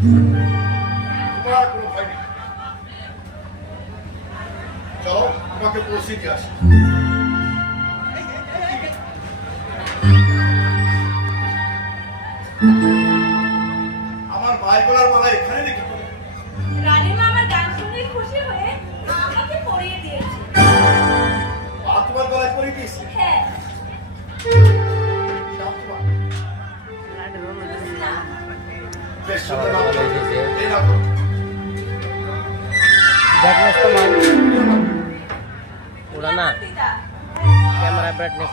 তোমার কোনো আমার মায়ের গলার মালা এখানে রেখে তোমার গলায় পরিয়ে দিয়েছে বেশ brightness command udana brightness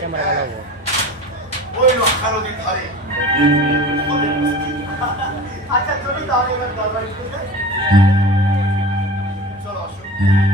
camera ভালো হবে ওই লক্ষার অধিক ধারে আচ্ছা তুমি তাহলে এবার দরবার চলো আসো